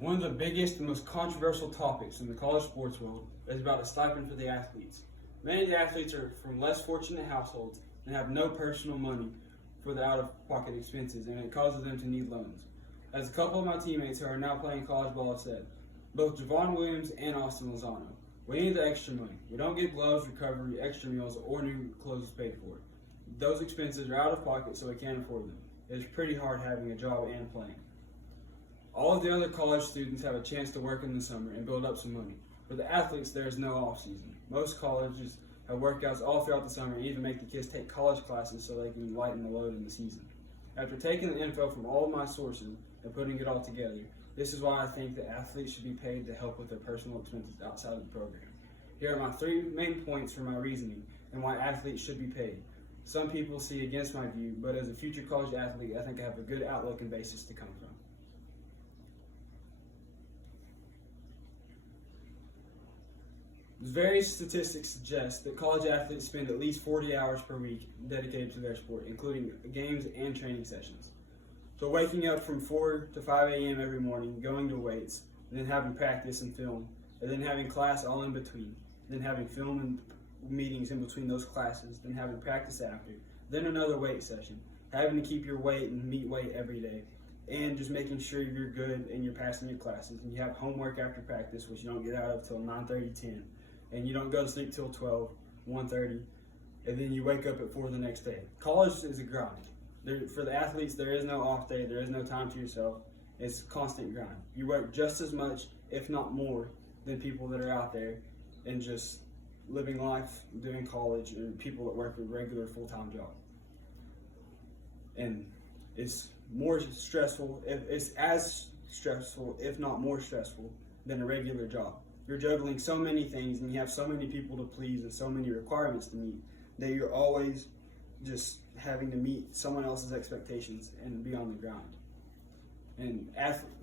One of the biggest and most controversial topics in the college sports world is about a stipend for the athletes. Many of the athletes are from less fortunate households and have no personal money for the out-of-pocket expenses, and it causes them to need loans. As a couple of my teammates who are now playing college ball have said, both Javon Williams and Austin Lozano, we need the extra money. We don't get gloves, recovery, extra meals, or new clothes paid for. Those expenses are out of pocket, so we can't afford them. It's pretty hard having a job and playing. All of the other college students have a chance to work in the summer and build up some money. For the athletes, there is no off season. Most colleges have workouts all throughout the summer and even make the kids take college classes so they can lighten the load in the season. After taking the info from all of my sources and putting it all together, this is why I think that athletes should be paid to help with their personal expenses outside of the program. Here are my 3 main points for my reasoning and why athletes should be paid. Some people see against my view, but as a future college athlete, I think I have a good outlook and basis to come from. Various statistics suggest that college athletes spend at least 40 hours per week dedicated to their sport, including games and training sessions. So waking up from 4 to 5 a.m. every morning, going to weights, and then having practice and film, and then having class all in between, then having film and meetings in between those classes, then having practice after, then another weight session, having to keep your weight and meet weight every day, and just making sure you're good and you're passing your classes, and you have homework after practice, which you don't get out of till 9:30, 10. And you don't go to sleep till 12, 1:30, and then you wake up at 4 the next day. College is a grind. For the athletes, there is no off day, there is no time to yourself. It's a constant grind. You work just as much, if not more, than people that are out there and just living life, doing college, and people that work a regular full-time job. And it's more stressful, it's as stressful, if not more stressful, than a regular job. You're juggling so many things and you have so many people to please and so many requirements to meet that you're always just having to meet someone else's expectations and be on the grind. And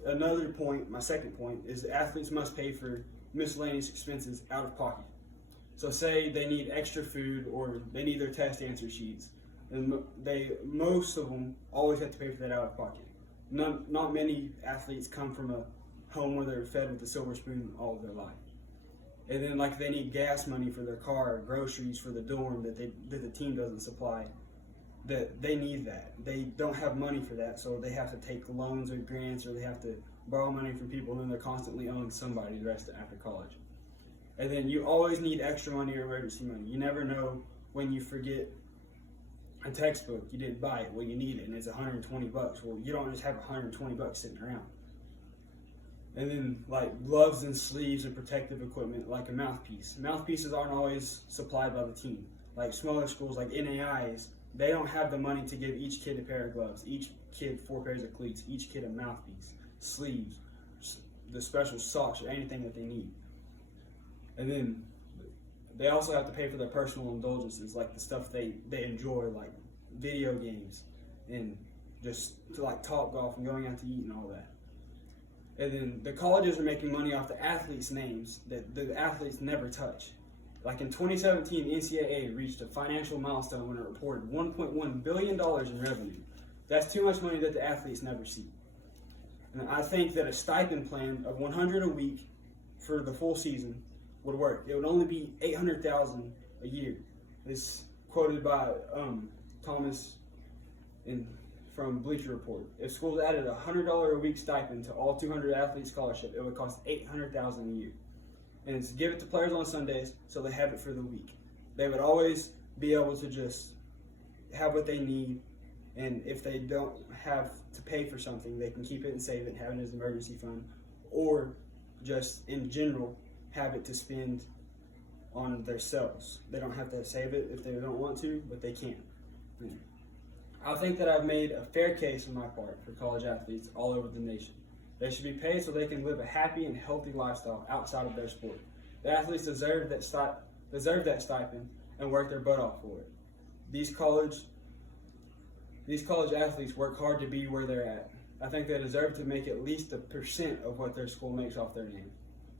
another point, my second point, is that athletes must pay for miscellaneous expenses out of pocket. So say they need extra food or they need their test answer sheets, and most of them always have to pay for that out of pocket. Not many athletes come from a home where they're fed with a silver spoon all of their life. And then like they need gas money for their car, or groceries for the dorm that the team doesn't supply, that they need that. They don't have money for that, so they have to take loans or grants, or they have to borrow money from people, and then they're constantly owing somebody the rest after college. And then you always need extra money or emergency money. You never know when you forget a textbook, you didn't buy it, well you need it, and it's $120. Well, you don't just have $120 sitting around. And then like gloves and sleeves and protective equipment, like a mouthpiece. Mouthpieces aren't always supplied by the team. Like smaller schools like NAIs, they don't have the money to give each kid a pair of gloves, each kid 4 pairs of cleats, each kid a mouthpiece, sleeves, the special socks, or anything that they need. And then they also have to pay for their personal indulgences, like the stuff they enjoy, like video games and just to like Topgolf and going out to eat and all that. And then the colleges are making money off the athletes' names that the athletes never touch. Like in 2017, the NCAA reached a financial milestone when it reported $1.1 billion in revenue. That's too much money that the athletes never see. And I think that a stipend plan of $100 a week for the full season would work. It would only be $800,000 a year. It's quoted by Thomas from Bleacher Report. If schools added a $100 a week stipend to all 200 athletes' scholarship, it would cost $800,000 a year. And it's give it to players on Sundays so they have it for the week. They would always be able to just have what they need, and if they don't have to pay for something, they can keep it and save it and have it as an emergency fund, or just in general have it to spend on themselves. They don't have to save it if they don't want to, but they can. I think that I've made a fair case on my part for college athletes all over the nation. They should be paid so they can live a happy and healthy lifestyle outside of their sport. The athletes deserve that stipend and work their butt off for it. These college athletes work hard to be where they're at. I think they deserve to make at least 1% of what their school makes off their name.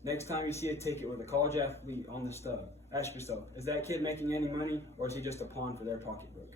Next time you see a ticket with a college athlete on the stub, ask yourself, is that kid making any money, or is he just a pawn for their pocketbook?